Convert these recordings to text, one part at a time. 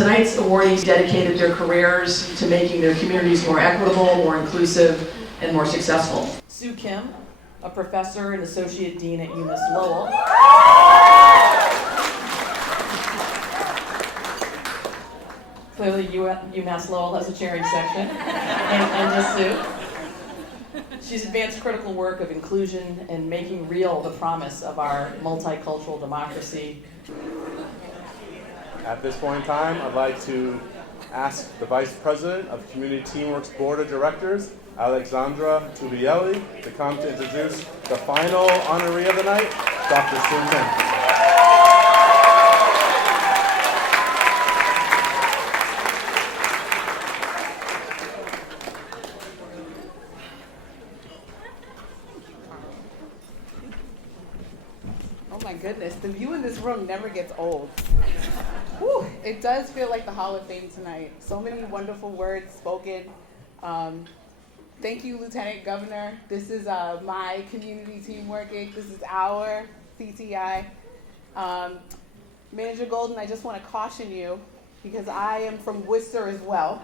Tonight's awardees dedicated their careers to making their communities more equitable, more inclusive, and more successful. Sue Kim, a professor and associate dean at UMASS Lowell. Clearly UMass Lowell has a cheering section, and just Sue. She's advanced critical work of inclusion and making real the promise of our multicultural democracy. At this point in time, I'd like to ask the Vice President of Community Teamwork's Board of Directors, Alexandra Tubielli, to come to introduce the final honoree of the night, Dr. Sue Kim. My goodness, the view in this room never gets old. Whew, it does feel like the Hall of Fame tonight. So many wonderful words spoken. Thank you, Lieutenant Governor. This is my community teamwork gig. This is our CTI. Manager Golden, I just want to caution you because I am from Worcester as well.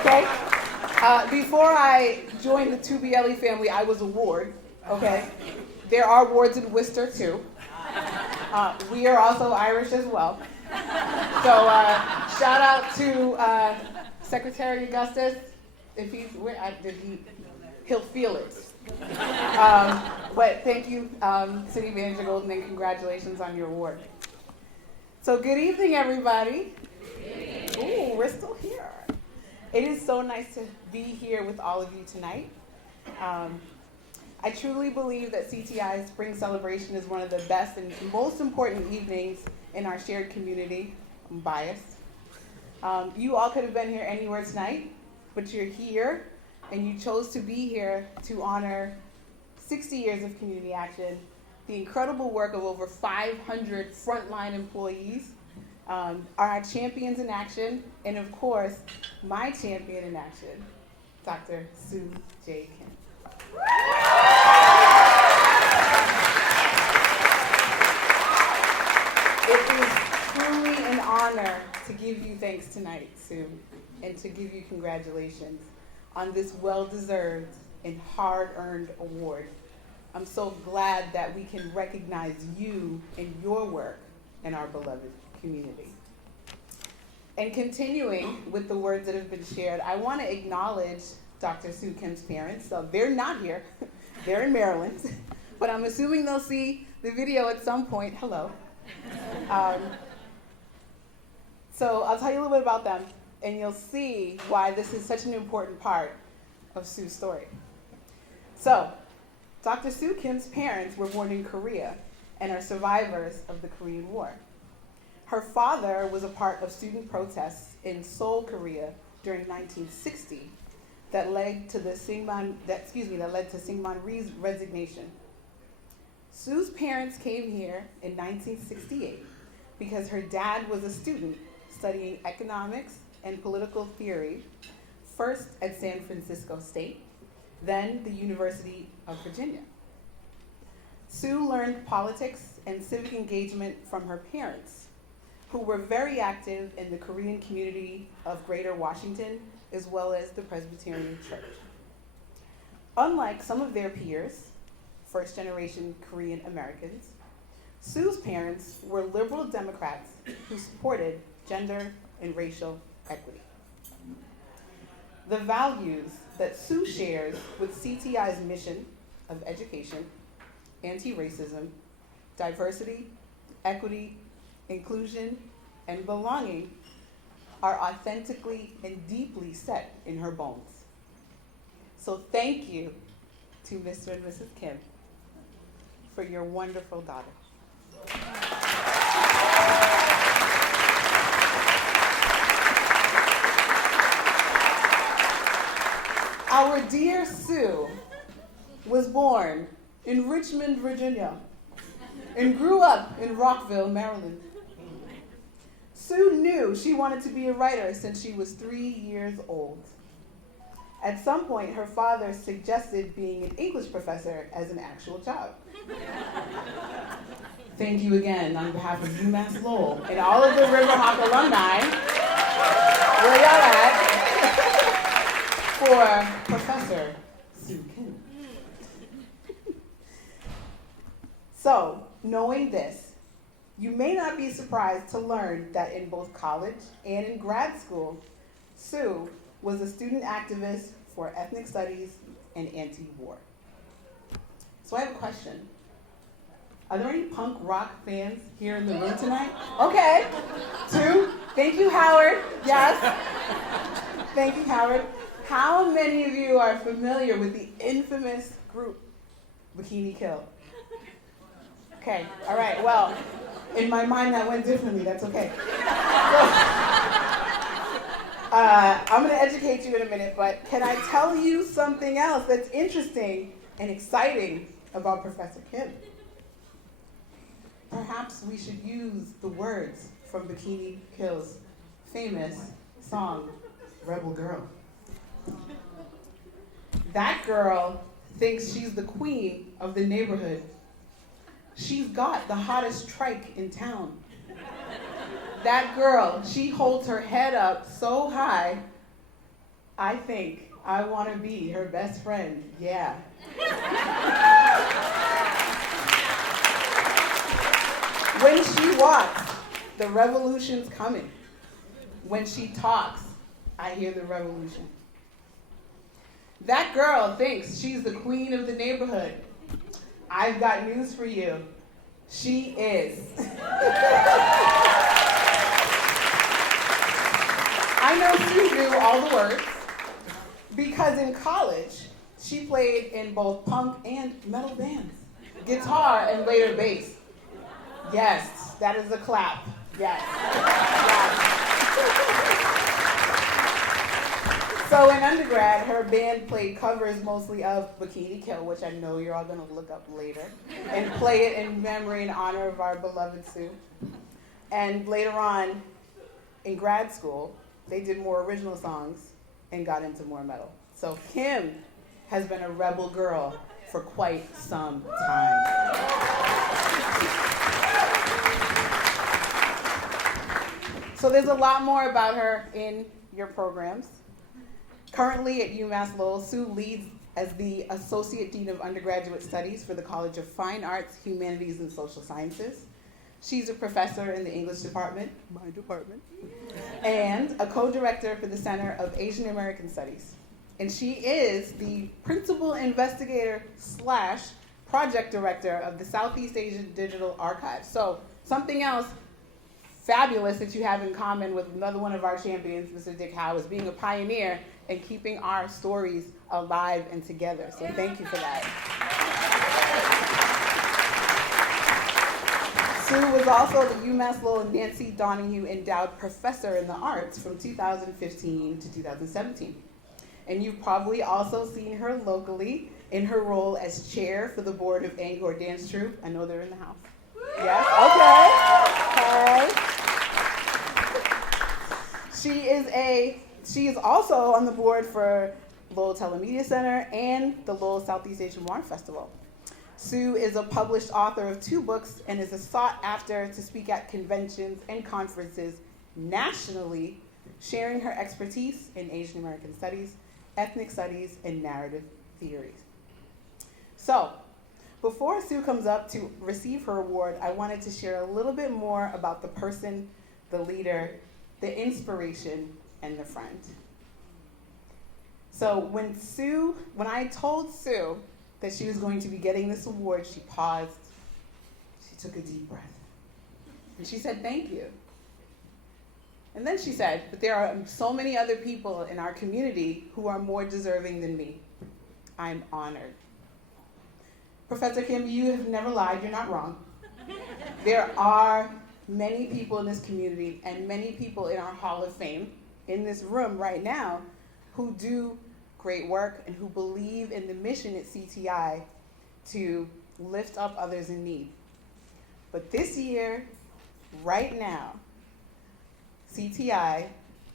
Okay? Before I joined the Tubielli family, I was a ward. Okay, there are wards in Worcester too. We are also Irish as well. So shout out to Secretary Augustus. If he's he'll feel it. But thank you, City Manager Golden, and congratulations on your award. So good evening, everybody. Ooh, we're still here. It is so nice to be here with all of you tonight. I truly believe that CTI's Spring Celebration is one of the best and most important evenings in our shared community. I'm biased. You all could have been here anywhere tonight, but you're here, and you chose to be here to honor 60 years of community action, the incredible work of over 500 frontline employees, our champions in action, and of course, my champion in action, Dr. Sue J. Kim. It is truly an honor to give you thanks tonight, Sue, and to give you congratulations on this well-deserved and hard-earned award. I'm so glad that we can recognize you and your work in our beloved community. And continuing with the words that have been shared, I want to acknowledge Dr. Sue Kim's parents. So they're not here. They're in Maryland. But I'm assuming they'll see the video at some point. Hello. So I'll tell you a little bit about them, and you'll see why this is such an important part of Sue's story. So, Dr. Sue Kim's parents were born in Korea and are survivors of the Korean War. Her father was a part of student protests in Seoul, Korea during 1960 that led to Syngman Rhee's resignation. Sue's parents came here in 1968 because her dad was a student studying economics and political theory, first at San Francisco State, then the University of Virginia. Sue learned politics and civic engagement from her parents, who were very active in the Korean community of Greater Washington, as well as the Presbyterian Church. Unlike some of their peers, first-generation Korean Americans, Sue's parents were liberal Democrats who supported gender and racial equity. The values that Sue shares with CTI's mission of education, anti-racism, diversity, equity, inclusion, and belonging are authentically and deeply set in her bones. So thank you to Mr. and Mrs. Kim for your wonderful daughter. Our dear Sue was born in Richmond, Virginia, and grew up in Rockville, Maryland. Sue knew she wanted to be a writer since she was 3 years old. At some point, her father suggested being an English professor as an actual job. thank you again on behalf of UMass Lowell and all of the Riverhawk alumni, where y'all at, for Professor Sue Kim. So, knowing this, you may not be surprised to learn that in both college and in grad school, Sue was a student activist for ethnic studies and anti-war. So I have a question. Are there any punk rock fans here in the room tonight? Okay. 2. Thank you, Howard. Yes. Thank you, Howard. How many of you are familiar with the infamous group Bikini Kill? Okay. All right. Well, in my mind that went differently. That's okay. I'm going to educate you in a minute, but can I tell you something else that's interesting and exciting about Professor Kim? Perhaps we should use the words from Bikini Kill's famous song, Rebel Girl. That girl thinks she's the queen of the neighborhood. She's got the hottest trike in town. That girl, she holds her head up so high, I think I want to be her best friend, yeah. When she walks, the revolution's coming. When she talks, I hear the revolution. That girl thinks she's the queen of the neighborhood. I've got news for you. She is. I know Sue knew all the words because in college, she played in both punk and metal bands, guitar and later bass. Yes, that is a clap. Yes. So in undergrad, her band played covers mostly of Bikini Kill, which I know you're all going to look up later, and play it in memory and honor of our beloved Sue. And later on, in grad school, they did more original songs and got into more metal. So Kim has been a rebel girl for quite some time. So there's a lot more about her in your programs. Currently at UMass Lowell, Sue leads as the Associate Dean of Undergraduate Studies for the College of Fine Arts, Humanities, and Social Sciences. She's a professor in the English department, my department, and a co-director for the Center of Asian American Studies. And she is the principal investigator / project director of the Southeast Asian Digital Archive. So something else fabulous that you have in common with another one of our champions, Mr. Dick Howe, is being a pioneer and keeping our stories alive and together. So thank you for that. Sue was also the UMass Lowell Nancy Donahue Endowed Professor in the Arts from 2015 to 2017. And you've probably also seen her locally in her role as chair for the board of Angkor Dance Troupe. I know they're in the house. Yes, okay. She is also on the board for Lowell Telemedia Center and the Lowell Southeast Asian War Festival. Sue is a published author of 2 books and is sought after to speak at conventions and conferences nationally, sharing her expertise in Asian American studies, ethnic studies, and narrative theories. So, before Sue comes up to receive her award, I wanted to share a little bit more about the person, the leader, the inspiration, and the friend. So when I told Sue that she was going to be getting this award, she paused, she took a deep breath, and she said, "Thank you." And then she said, "But there are so many other people in our community who are more deserving than me. I'm honored." Professor Kim, you have never lied, you're not wrong. There are many people in this community and many people in our Hall of Fame in this room right now who do great work and who believe in the mission at CTI to lift up others in need. But this year, right now, CTI,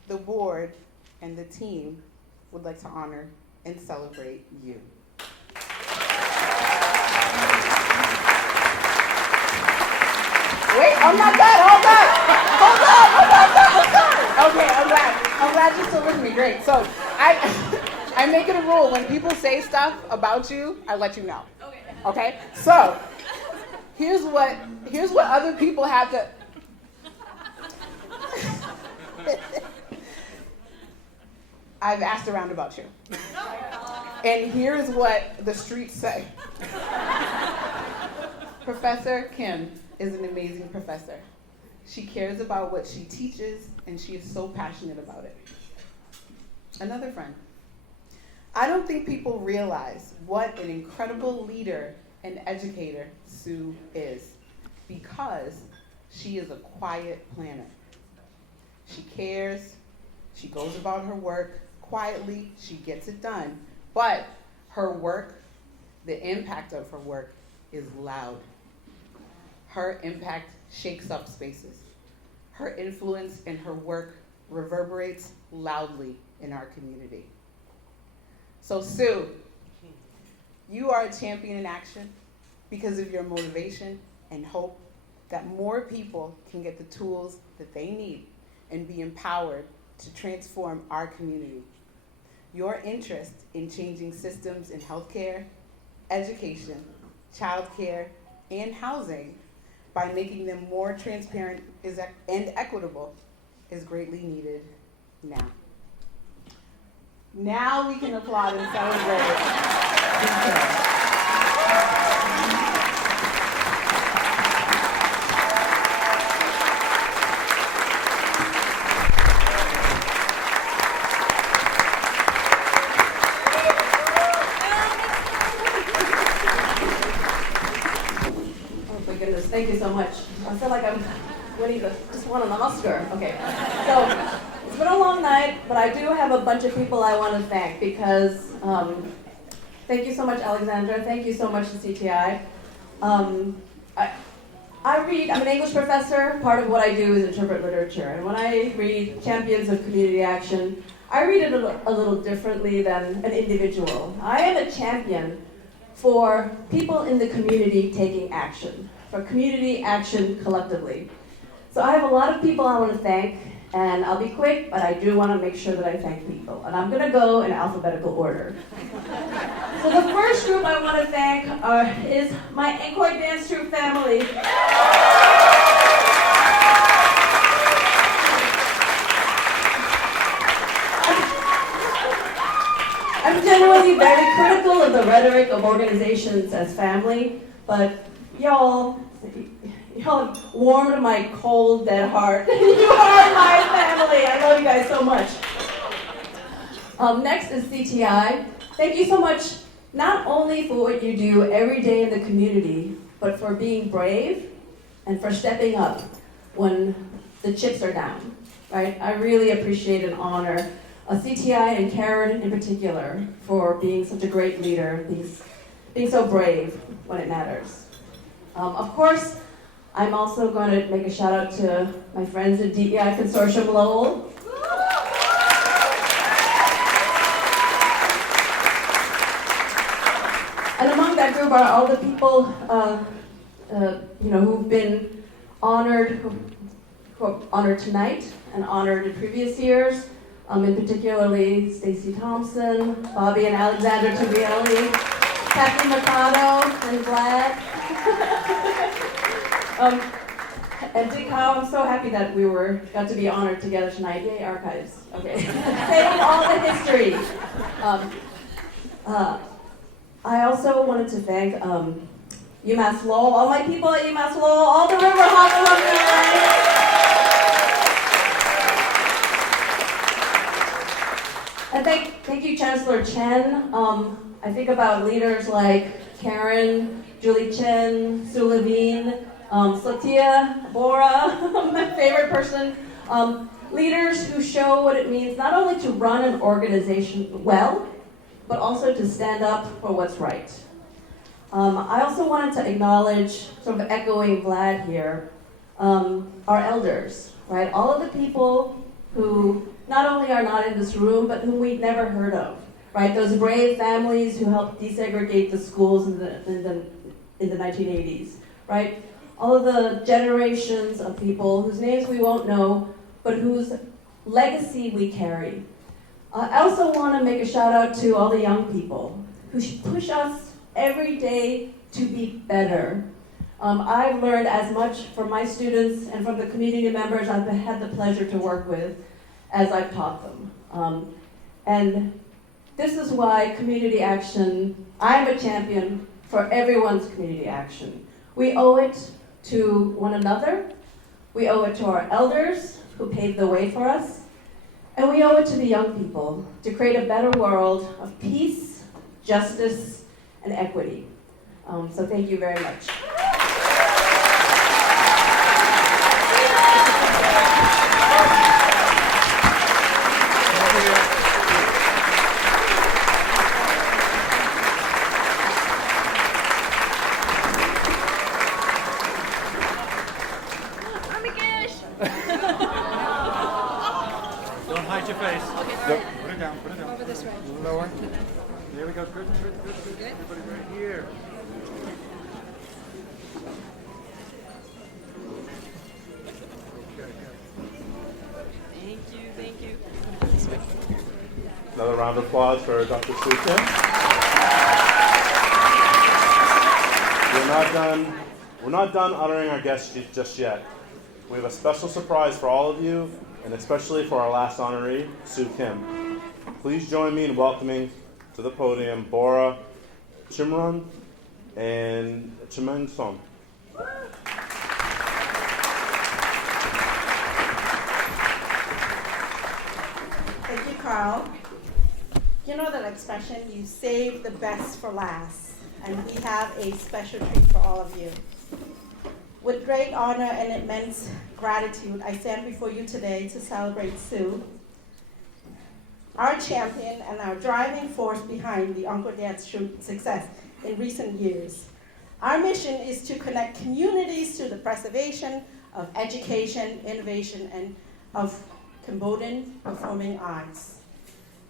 the board, and the team would like to honor and celebrate you. Wait, I'm not done. Hold on. Okay, I'm glad. I'm glad you're still with me. Great. So I make it a rule when people say stuff about you, I let you know. Okay? So here's what other people have to. I've asked around about you. And here's what the streets say. Professor Kim is an amazing professor. She cares about what she teaches, and she is so passionate about it. Another friend. I don't think people realize what an incredible leader and educator Sue is, because she is a quiet planner. She cares, she goes about her work quietly, she gets it done, but her work, the impact of her work is loud. Her impact shakes up spaces. Her influence and her work reverberates loudly in our community. So Sue, you are a champion in action because of your motivation and hope that more people can get the tools that they need and be empowered to transform our community. Your interest in changing systems in healthcare, education, childcare, and housing by making them more transparent and equitable is greatly needed now. Now we can applaud and celebrate. Thank you so much. I feel like I'm winning just won an Oscar. Okay, so it's been a long night, but I do have a bunch of people I want to thank because thank you so much, Alexandra. Thank you so much to CTI. I'm an English professor. Part of what I do is interpret literature, and when I read Champions of Community Action, I read it a little differently than an individual. I am a champion for people in the community taking action, for community action collectively. So I have a lot of people I want to thank, and I'll be quick, but I do want to make sure that I thank people. And I'm going to go in alphabetical order. So the first group I want to thank is my Encore Dance Troupe family. I'm generally very critical of the rhetoric of organizations as family, but y'all warmed my cold, dead heart. You are my family. I love you guys so much. Next is CTI. Thank you so much, not only for what you do every day in the community, but for being brave and for stepping up when the chips are down. Right? I really appreciate and honor CTI and Karen in particular for being such a great leader, being so brave when it matters. Of course, I'm also going to make a shout out to my friends at DEI Consortium Lowell. And among that group are all the people who've been honored, who are honored tonight and honored in previous years. In particularly Stacy Thompson, Bobby and Alexander Tubielli, Kathy Mercado, and Vlad. And Dick Howe, I'm so happy that we got to be honored together tonight. Yay, archives. Okay. Saving all the history. I also wanted to thank UMASS Lowell, all my people at UMASS Lowell, all the River Hawk alumni. And thank you, Chancellor Chen. I think about leaders like Karen, Julie Chen, Sue Levine, Slatia, Bora, my favorite person. Leaders who show what it means not only to run an organization well, but also to stand up for what's right. I also wanted to acknowledge, sort of echoing Vlad here, our elders, right? All of the people who not only are not in this room, but whom we've never heard of, right? Those brave families who helped desegregate the schools in the 1980s, right? all of the generations of people whose names we won't know, but whose legacy we carry. I also want to make a shout out to all the young people who push us every day to be better. I've learned as much from my students and from the community members I've had the pleasure to work with as I've taught them. And this is why community action, I'm a champion for everyone's community action. We owe it to one another, we owe it to our elders who paved the way for us, and we owe it to the young people to create a better world of peace, justice, and equity. So thank you very much. Don't hide your face. Yep. Put it down, put it down. Over this way. Lower. There we go. Good. Everybody right here. Thank you. Another round of applause for Dr. Sue Kim. We're not done honoring our guests just yet. We have a special surprise for all of you, and especially for our last honoree, Sue Kim. Please join me in welcoming to the podium Bora Chimron and Chimeng Song. Thank you, Carl. You know that expression, you save the best for last, and we have a special treat for all of you. With great honor and immense gratitude, I stand before you today to celebrate Sue, our champion and our driving force behind the Uncle Dad's success in recent years. Our mission is to connect communities to the preservation of education, innovation, and of Cambodian performing arts.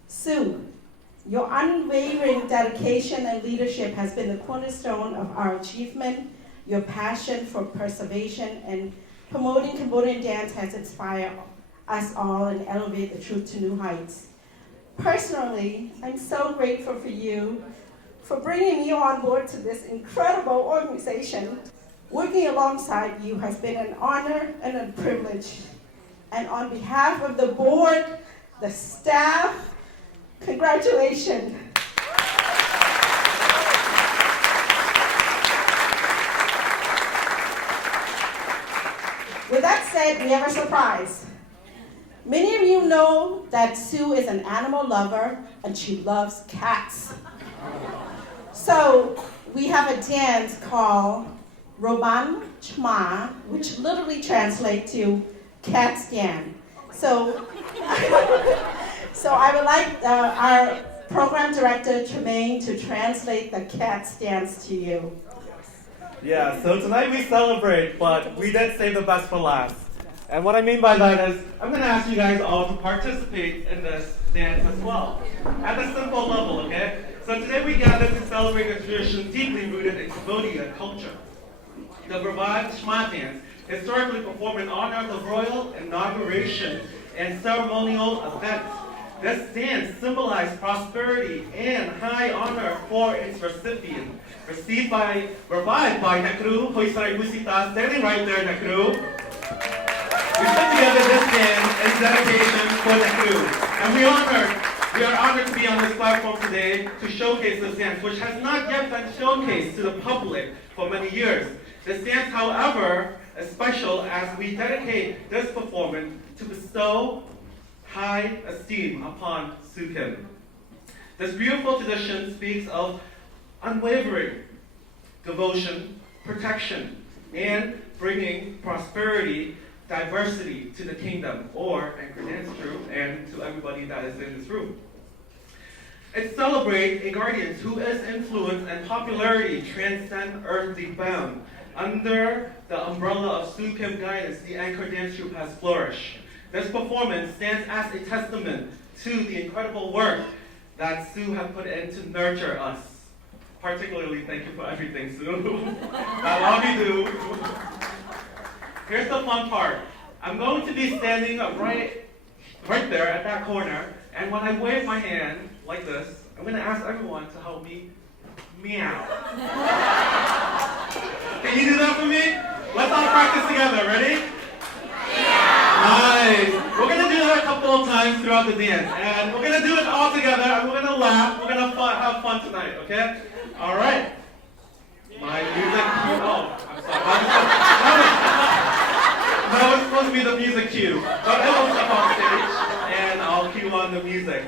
Sue, your unwavering dedication and leadership has been the cornerstone of our achievement. Your passion for preservation and promoting Cambodian dance has inspired us all and elevated the truth to new heights. Personally, I'm so grateful for you for bringing me on board to this incredible organization. Working alongside you has been an honor and a privilege. And on behalf of the board, the staff, congratulations. With that said, we have a surprise. Many of you know that Sue is an animal lover and she loves cats. So we have a dance called Roban Chma, which literally translates to cat's dance. So I would like our program director, Tremaine, to translate the cat's dance to you. Yeah, so tonight we celebrate, but we did save the best for last. And what I mean by that is, I'm going to ask you guys all to participate in this dance as well, at a simple level, okay? So today we gather to celebrate a tradition deeply rooted in Cambodian culture. The Bravad Shma dance, historically performed in honor of the royal inauguration and ceremonial events. This dance symbolized prosperity and high honor for its recipient. Revived by Nakru, Hoisai Musita, standing right there, Nakru. We put together this dance in dedication for Nakru. And we are honored to be on this platform today to showcase this dance, which has not yet been showcased to the public for many years. This dance, however, is special as we dedicate this performance to bestow high esteem upon Sue Kim. This beautiful tradition speaks of unwavering devotion, protection, and bringing prosperity, diversity to the kingdom, or Anchor Dance Troupe, and to everybody that is in this room. It celebrates a guardian whose influence and popularity transcend earthly bound. Under the umbrella of Sue Kim guidance, the Anchor Dance Troupe has flourished. This performance stands as a testament to the incredible work that Sue has put in to nurture us. Particularly, thank you for everything, Sue. I love you, too. here's the fun part. I'm going to be standing right there at that corner, and when I wave my hand like this, I'm going to ask everyone to help me meow. Can you do that for me? Let's all practice together. Ready? Nice. We're going to do that a couple of times throughout the dance, and we're going to do it all together, and we're going to laugh. We're going to have fun tonight, okay? All right. My music cue. Oh, I'm sorry. That was supposed to be the music cue. But I will step on stage, and I'll cue on the music.